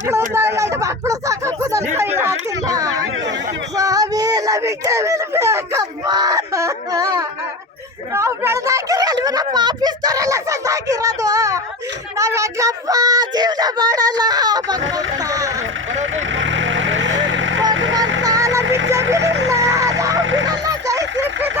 ಮಕ್ಕಳು ಮಕ್ಕಳು ಸಾಕಕ್ಕೂ ನನ್ನ ಕೈ ಹಾಕಿಲ್ಲ ಸ್ವಾಮಿ ನಮಗೆ ಬೇಕಪ್ಪ ನಾವು ಬೆಳೆದಾಕಿರಿ ಅಲ್ವ ನಮ್ಮ ಆಫೀಸ್ದವರೆಲ್ಲ ನಾವು ಹೆಂಗಪ್ಪ ಜೀವನ ಮಾಡಲ್ಲ. ಭಗವಂತ ನಮಗೆ ಜಮೀನಿಲ್ಲ ನಾವು ಬಿಡಲ್ಲ ಜೈ ಶ್ರೀಕೃಷ್ಣ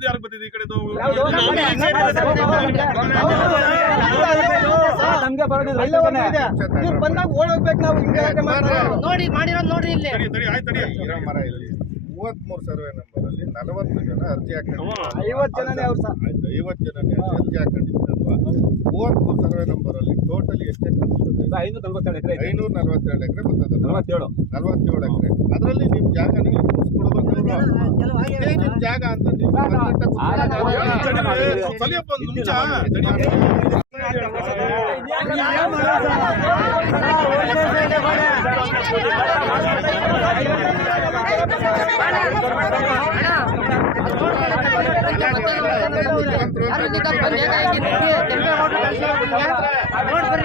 ಯಾರು ಬಂದಿದ್ದು ಯಾರಿಗೆ ಬಂದಿದೆ ಈ ಕಡೆ? ನಮ್ಗೆ ಬರೋದಿಲ್ಲ. ನೀವು ಬಂದಾಗ ಓಡೋಗ್ಬೇಕು ನಾವು ಹಿಂಗೆ ಯಾಕೆ ಮಾಡ್ತೀರಾ? ನೋಡಿ ಮಾಡಿರೋದು ನೋಡ್ರಿ ಇಲ್ಲಿ. ತಡಿ ತಡಿ ಆಯ್ತು ತಡಿ. ಮರ ಇಲ್ಲಿ. ಮೂವತ್ಮೂರು ಸರ್ವೆ ನಂಬರ್ ಅಲ್ಲಿ ನಲವತ್ತು ಜನ ಅರ್ಜಿ ಹಾಕೊಂಡಿದ್ದಾರೆ ಐವತ್ತು ಜನನೇ ಅವ್ರು ಸಹ ಆಯ್ತು ಐವತ್ತು ಜನನೇ ಅರ್ಜಿ ಹಾಕೊಂಡಿದ್ದಾರಲ್ವಾ ಮೂವತ್ಮೂರು ಸರ್ವೆ ನಂಬರ್ ಅಲ್ಲಿ ಟೋಟಲಿ ಎಷ್ಟೇ ಕಾಣಿಸ್ತದೆ ಐನೂರ ನಲ್ವತ್ತೆರಡು ಎಕರೆ ಐನೂರ ನಲವತ್ತೆರಡು ಎಕರೆ ಬರ್ತದೆ ನಲವತ್ತೇಳು. ನಲವತ್ತೇಳು ಎಕರೆ. ಅದರಲ್ಲಿ ನಿಮ್ ಜಾಗ ನೀವು ಕೊಡ್ಬೇಕು ಇದೇ ನಿಮ್ ಜಾಗ ಅಂತ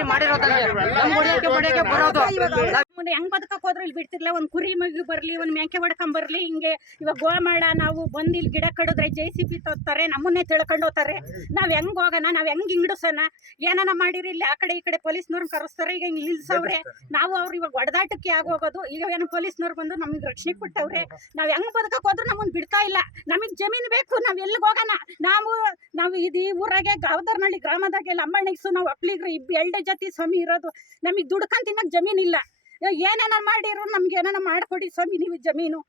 ಮಾಡಿರೋದಲ್ಲಿ ನಮ್ ಹೊಡಿಯಕ್ಕೆ ಬರೋದು. ಹೆಂಗ್ ಬದುಕಕ್ ಹೋದ್ರೆ ಇಲ್ಲಿ ಬಿಡ್ತಿರ್ಲ ಒಂದ್ ಕುರಿ ಮಗು ಬರ್ಲಿ ಒಂದ್ ಮ್ಯಾಂಕೆ ಹೊಡ್ಕೊಂಡ್ ಬರ್ಲಿ ಹಿಂಗೆ ಇವಾಗ ಗೋಮಾಳ ನಾವು ಬಂದ್ ಇಲ್ಲಿ ಗಿಡ ಕಡಿದ್ರೆ ಜೈ ಸಿ ಬಿ ತೋತಾರೆ ನಮ್ಮನ್ನೇ ತಿಳ್ಕೊಂಡು ಹೋಗ್ತಾರೆ. ನಾವ್ ಹೆಂಗ್ ಹೋಗೋಣ ನಾವ್ ಹೆಂಗ್ ಹಿಂಗಡಿಸೋಣ? ಏನಾನ ಮಾಡಿರಿ ಇಲ್ಲಿ ಆ ಕಡೆ ಈ ಕಡೆ ಪೊಲೀಸ್ನವ್ರನ್ನ ಕರೆಸ್ತಾರೆ ಈಗ ಹಿಂಗ್ ನಿಲ್ಸವ್ರೆ. ನಾವು ಅವ್ರು ಇವಾಗ ಹೊಡೆದಾಟಕ್ಕೆ ಆಗೋಗೋದು ಈಗ ಏನು ಪೊಲೀಸ್ನವ್ರು ಬಂದು ನಮಗೆ ರಕ್ಷಣೆ ಕೊಟ್ಟವ್ರೆ. ನಾವ್ ಹೆಂಗ್ ಬದುಕಕ್ ಹೋದ್ರು ನಮ್ಮನ್ ಬಿಡ್ತಾ ಇಲ್ಲ. ನಮಗ್ ಜಮೀನ್ ಬೇಕು ನಾವ್ ಎಲ್ಲಿಗೆ ಹೋಗೋಣ? ನಾವು ನಾವು ಇದು ಈ ಊರಾಗೆ ಗಾವದರ್ನಳ್ಳಿ ಗ್ರಾಮದಾಗೆ ಲಂಬಾಣಿಗ್ಸು ನಾವು ಅಪ್ಲಿಗ್ರಿ ಇಬ್ಬ ಎರಡೇ ಜೊತೆ ಸ್ವಾಮಿ ಇರೋದು. ನಮಗೆ ದುಡ್ಕೊಂಡ್ ತಿನ್ನಕ್ ಜಮೀನ್ ಇಲ್ಲ. ಏನೇನ ಮಾಡಿರು ನಮ್ಗೆ ಏನಾನ ಮಾಡ್ಕೊಡಿ ಸ್ವಾಮಿ ನೀವು ಜಮೀನು.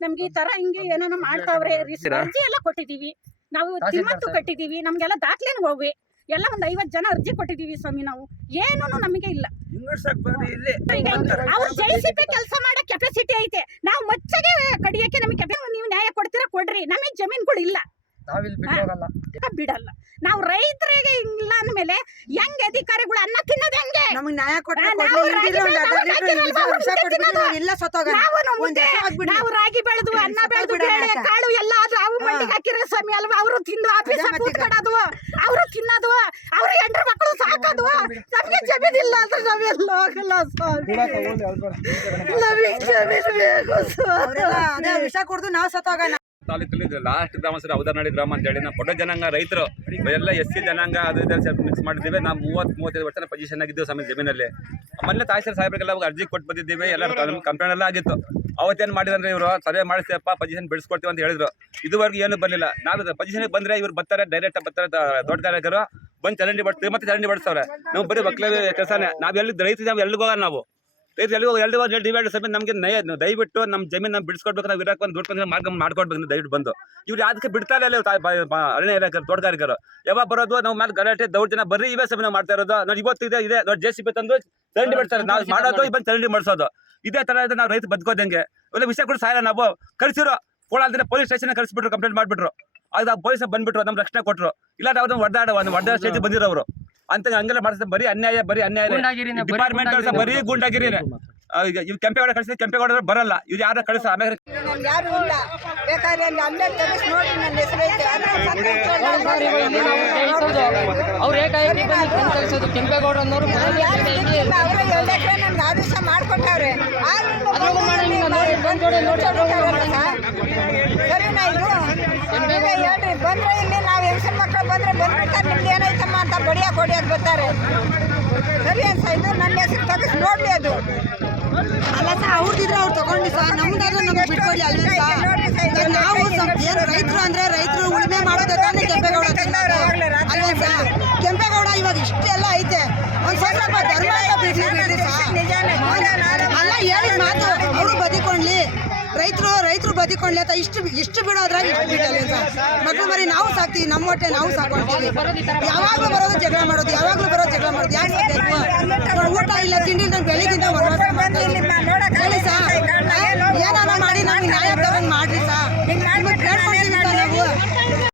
ನಮ್ಗೆ ಈ ತರ ಹಿಂಗೆ ಏನಾನ ಮಾಡ್ತಾವ್ರೆ ಅರ್ಜಿ ಎಲ್ಲ ಕೊಟ್ಟಿದೀವಿ. ನಾವು ತಿಮ್ಮತ್ತು ಕಟ್ಟಿದೀವಿ ನಮ್ಗೆಲ್ಲ ದಾಖಲೆನ ಹೋಗಿ ಎಲ್ಲ ಒಂದ್ ಐವತ್ ಜನ ಅರ್ಜಿ ಕೊಟ್ಟಿದೀವಿ ಸ್ವಾಮಿ ನಾವು. ಏನೂ ನಮಗೆ ಇಲ್ಲ. ಅವ್ರು ಜೈಸಿಪಿ ಕೆಲಸ ಮಾಡೋ ಕೆಪಾಸಿಟಿ ಐತೆ. ನಾವು ಮಚ್ಚಗೆ ಕಡಿಯಕ್ಕೆ ನಮಗೆ ನೀವು ನ್ಯಾಯ ಕೊಡ್ತೀರಾ ಕೊಡ್ರಿ. ನಮಗೆ ಜಮೀನ್ಗಳು ಇಲ್ಲ. ಬಿಡಲ್ಲ. ನಾವು ರೈತರಿಗೆ ಇಲ್ಲ ಅಂದ್ಮೇಲೆ ಹೆಂಗ್ ಅಧಿಕಾರಿಗಳು ಅನ್ನ ತಿನ್ನೋದು ಹೆಂಗೆ? ನಮಗೆ ನ್ಯಾಯ ನಾವು ಕೊಡ್ಲಿ ರಾಗಿ ಬೆಳೆದು ಅನ್ನ ಬೆಳೆದು. ಕಾಳು ಎಲ್ಲ ಅದು ಅವು ಮಂಡಿಗೆ ಹಾಕಿರೋ ಸ್ವಾಮಿ ಅಲ್ವಾ? ಅವರು ತಿಂದು ಆಫೀಸ್. ಕೂತ್ಕೊಡೋದು ಅವರು ತಿನ್ನೋದು ಅವ್ರ ಹೆಂಡ್ರ ಮಕ್ಕಳು ಸಾಕೋದು. ನಮಗೆ ಜಮೀನಿಲ್ಲ ಇಲ್ಲ ಅಂದ್ರೆ ನಾವೆಲ್ಲ ಹೋಗಲ್ಲ ಸ್ವಾಮಿ. ನಮಗೆ ಜಮೀನ್ ಬೇಕು ವಿಷ ಕುಡ್ದು ನಾವು ಸತ್ತೋಗೋಣ ತಾಲೂಕಲ್ಲಿ ಲಾಸ್ಟ್ ಗ್ರಾಮ ಸರ್ ಅವಧಾನಹಳ್ಳಿ ಗ್ರಾಮ ಅಂತ ಹೇಳಿ ನಾವು ಕೊಡೋ ಜನಾಂಗ ರೈತರು ಎಲ್ಲ ಎಸ್ ಸಿ ಜನಾಂಗ ಅದು ಇದು ಸ್ವಲ್ಪ ಮಿಕ್ಸ್ ಮಾಡಿದ್ದೀವಿ. ನಾವು ಮೂವತ್ತು, ಮೂವತ್ತೈದು ವರ್ಷ ಪೊಸಿಷನ್ ಆಗಿದ್ದೀವಿ ಸಮಯ ಜಮೀನಲ್ಲಿ. ಮೊನ್ನೆ ತಹಸೀಲ್ ಸಾಹೇಬ್ರಿಗೆಲ್ಲ ಹೋಗಿ ಅರ್ಜಿ ಕೊಟ್ಟು ಬಂದಿದ್ದೀವಿ. ಎಲ್ಲ ಕಂಪ್ಲೇಂಟ್ ಎಲ್ಲ ಆಗಿತ್ತು. ಅವತ್ತೇನು ಮಾಡಿದಂದ್ರೆ ಇವರು ಸರ್ವೆ ಮಾಡಿಸ್ತೀಯಪ್ಪ ಪೊಸಿಷನ್ ಬಿಡಿಸ್ಕೊಡ್ತೀವಿ ಅಂತ ಹೇಳಿದ್ರು. ಇದುವರೆಗೂ ಏನು ಬರಲಿಲ್ಲ ನಾವು ಪೊಸಿಷನ್ಗೆ ಬಂದರೆ ಇವ್ರು ಬರ್ತಾರೆ ಡೈರೆಕ್ಟ್ ಬರ್ತಾರೆ ತೋಟಗಾರಿಕರು ಬಂದು ಚರಂಡಿ ಬಡ್ತೀವಿ ಮತ್ತೆ ಚರಂಡಿ ಬಡಿಸ್ತಾರೆ ನಾವು ಬರೀ ಮಕ್ಕಳ ಕೆಲಸನೇ. ನಾವು ಎಲ್ಲಿ ರೈತ ನಾವು ಎಲ್ಲಿಗೆ ನಾವು? ರೈತರು ಎರಡು ಡಿವೈಡ್ ಸಮೇತ ನಮಗೆ ನಯ ದಯವಿಟ್ಟು ನಮ್ಮ ಜಮೀನು ನಾವು ಬಿಡಿಸ್ಕೊಡ್ಬೇಕು ನಾವು ಇರಕ್ಕೆ ಒಂದು ದುಡ್ಡು ಮಾರ್ಗ ಮಾಡ್ಕೊಡ್ಬೇಕು ದಯವಿಟ್ಟು ಬಂದು. ಇವ್ರು ಯಾವ್ದಕ್ಕೆ ಬಿಡ್ತಾರೆ ಇಲ್ಲ ಅರಣ್ಯ ಇಲಾಖೆ ತೋಟಗಾರಿಕರು. ಯಾವಾಗ ಬರೋದು, ನಾವು ಮೇಲೆ ಗಲಾಟೆ, ದೌರ್ಜನ್ಯ, ಬರೀ ಇವೇ ಸಮಯ ಮಾಡ್ತಾ ಇರೋದು. ನಾವು ಇವತ್ತು ಇದೆ ಇದೆ. ನೋಡಿ ಜೆ ಸಿ ಬಿ ತಂದು ಚರಂಡಿ ಬಿಡ್ತಾರೆ ನಾವು ಮಾಡೋದು ಬಂದು ಚರಂಡಿ ಮಾಡಿಸೋದು. ಇದೇ ತರ ಇದೆ, ನಾವು ರೈತ ಬದುಕೋದಂಗೆ. ಒಳ್ಳೆ ವಿಷಯ ಕೂಡ ಸಾಯ ನಾವು. ಕಳಿಸಿರೋ ಕೋಲಾರದಿಂದ ಪೊಲೀಸ್ ಸ್ಟೇಷನ್ ಕಳಿಸ್ಬಿಟ್ರು ಕಂಪ್ಲೇಂಟ್ ಮಾಡ್ಬಿಟ್ರು. ಅದು ಪೊಲೀಸ್ ಬಂದ್ಬಿಟ್ರು ನಮ್ಮ ರಕ್ಷಣೆ ಕೊಟ್ಟರು ಇಲ್ಲ ನಾವು ಹೊಡೆದಾಡ ಒಂದು ಹೊಡೆದ ಸ್ಟೇಜ್ ಬಂದಿರೋರು ಅಂತ ಹಂಗೆಲ್ಲ ಮಾಡಿಸ್ತಾರೆ ಬರೀ ಅನ್ಯಾಯ ಬರೀ ಅನ್ಯಾಯ ಡಿಪಾರ್ಟ್ಮೆಂಟ್ ಬರೀ ಗುಂಡಾಗಿರಿನೇ ಈಗ ಇವ್ ಕೆಂಪೇಗೌಡ ಕಳಿಸಿದ್ರೆ ಕೆಂಪೇಗೌಡ ಬರಲ್ಲ. ಇವ್ ಯಾರ ಕಳಿಸ ಆಮೇಲೆ ಯಾರು ಇಲ್ಲ. ಬೇಕಾದ್ರೆ ಅಲ್ಲಿ ತೆಗೆಸಿ ನೋಡಿ ನನ್ನ ಅವ್ರು ಏಕಾಏಕಿ ಕಳ್ಸೋದು. ನನ್ಗೆ ಆದೇಶ ಮಾಡ್ಕೊಟ್ಟವ್ರೆ. ಇದು? ಹೇಳ್ರಿ. ಬಂದ್ರೆ ಇಲ್ಲಿ ನಾವು ನಿಮ್ದು ಏನೈತಮ್ಮ ಅಂತ ಬಡಿಯಾಕ ಹೊಡಿಯೋದು ಬರ್ತಾರೆ. ಸರಿ ಅನ್ಸ ಇದು ನನ್ನ ಹೆಸರು ತಗಸ್ ನೋಡ್ಲಿ ಅದು. ಅಲ್ಲ ಸರ್ ಅವ್ರದಿದ್ರೆ ಅವ್ರು ತಗೊಂಡು ಸರ್ ನಮ್ದಾದ್ರೆ ನಮ್ಗೆ ಅಲ್ವೇ ಸರ್? ನಾವು ಏನು ರೈತರು ಅಂದ್ರೆ ರೈತರು ಉಳುಮೆ ಮಾಡೋದೇ ತಾನೇ ಕೆಂಪೇಗೌಡ ಅಲ್ವೇ ಕೆಂಪೇಗೌಡ ಇವಾಗ ಇಷ್ಟೆಲ್ಲ ಐತೆ. ಒಂದ್ ಸ್ವಲ್ಪ ಧರ್ಮ ಬಿಡ್ಲಿ ಬಿಡ್ರಿ ಅಂತ ಇಷ್ಟು ಇಷ್ಟು ಬಿಡೋದ್ರಾಗ ಇಷ್ಟು ಬಿಡಲ್ಲ ಮಕ್ಳು ಮರಿ ನಾವು ಸಾಕ್ತೀವಿ, ನಮ್ಮ ಹೊಟ್ಟೆ ನಾವು ಸಾಕೊಂತೀವಿ ಯಾವಾಗಲೂ ಬರೋದು ಜಗಳ ಮಾಡೋದು, ಯಾವಾಗಲೂ ಬರೋದು ಜಗಳ ಮಾಡೋದು. ಯಾಕೆ ಊಟ ಇಲ್ಲ, ತಿಂಡಿ ಬೆಳಿಗ್ಗೆ ಬೆಳಿಗ್ಗಿಂದ